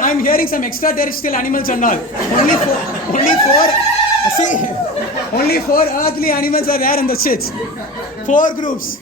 I'm hearing some extraterrestrial animals and all. Only four earthly animals are there in the shits. 4 groups.